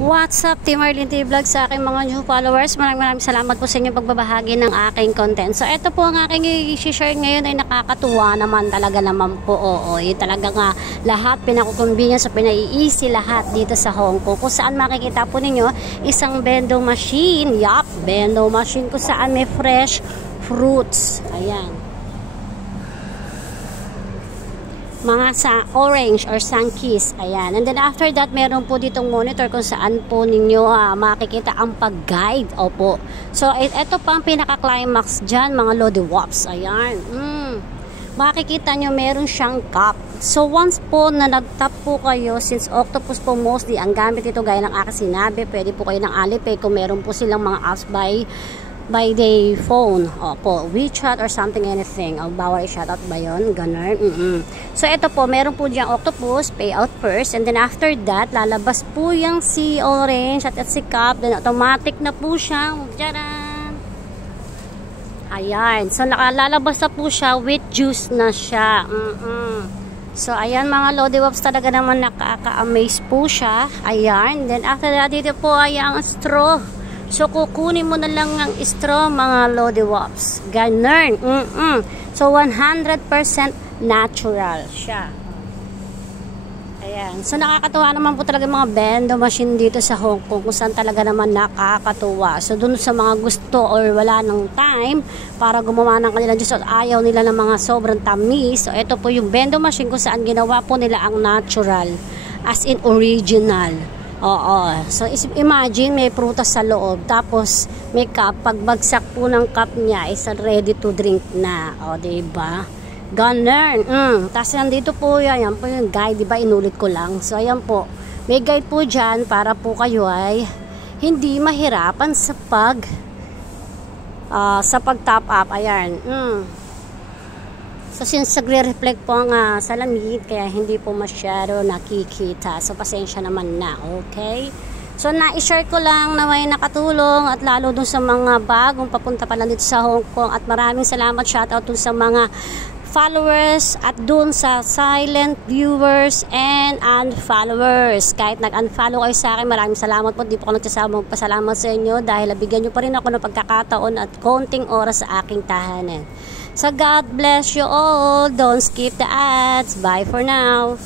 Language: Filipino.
What's up, Team Arlene TV Vlog, sa aking mga new followers. Maraming salamat po sa inyong pagbabahagi ng aking content. So, ito po ang aking i-share ngayon ay nakakatuwa naman talaga naman po. Oo, talaga nga lahat pinakukonvenience sa pinai-easy lahat dito sa Hong Kong. Kung saan makikita po ninyo isang vending machine. Yup, vending machine kung saan may fresh fruits. Ayan. Mga sa orange or sunkiss, ayan. And then after that, meron po ditong monitor kung saan po ninyo makikita ang pag-guide. Opo. So, ito pa ang pinaka-climax dyan, mga lollipops. Ayan. Makikita nyo, meron siyang cup. So, once po na nag-tap po kayo, since octopus po mostly, ang gamit ito gaya ng aking sinabi, pwede po kayo ng Alipay kung meron po silang mga apps by the phone. Opo, WeChat or something, anything. O, bawal i-shoutout ba yun? Ganun. So, ito po, meron po diyang octopus, payout first, and then after that, lalabas po yung si orange at si cup, then automatic na po siyang, tcharan! Ayan. So, lalabas na po siya with juice na siya. So, ayan mga lollipops, talaga naman nakaka-amaze po siya. Ayan. Then, after that, dito po ay ang straw. So, kukunin mo na lang ang straw, mga lollipops. Ganun. So, 100% natural siya. Ayan. So, nakakatuwa naman po talaga mga vending machine dito sa Hong Kong, kung saan talaga naman nakakatuwa. So, dun sa mga gusto or wala ng time para gumawa ng kanilang juice at ayaw nila ng mga sobrang tamis. So, ito po yung vending machine kung saan ginawa po nila ang natural. As in original. Oo. So, imagine may prutas sa loob. Tapos, may cup. Pagbagsak po ng cup niya, is ready to drink na. O, diba? Ganun. Tapos, nandito po yan. Yan po yung guide. Diba? Inulit ko lang. So, ayan po. May guide po dyan para po kayo ay hindi mahirapan sa pag-top up. Ayan. So, since nagre-reflect po ang salamin, kaya hindi po masyado nakikita. So, pasensya naman na, okay? So, na-share ko lang na may nakatulong at lalo dun sa mga bagong papunta pa lang dito sa Hong Kong. At maraming salamat, shoutout dun sa mga followers at dun sa silent viewers and unfollowers. Kahit nag-unfollow kayo sa akin, maraming salamat po. Di po ako nagsasabang pasalamat sa inyo dahil nabigyan nyo pa rin ako ng pagkakataon at konting oras sa aking tahanan. So, God bless you all. Don't skip the ads. Bye for now.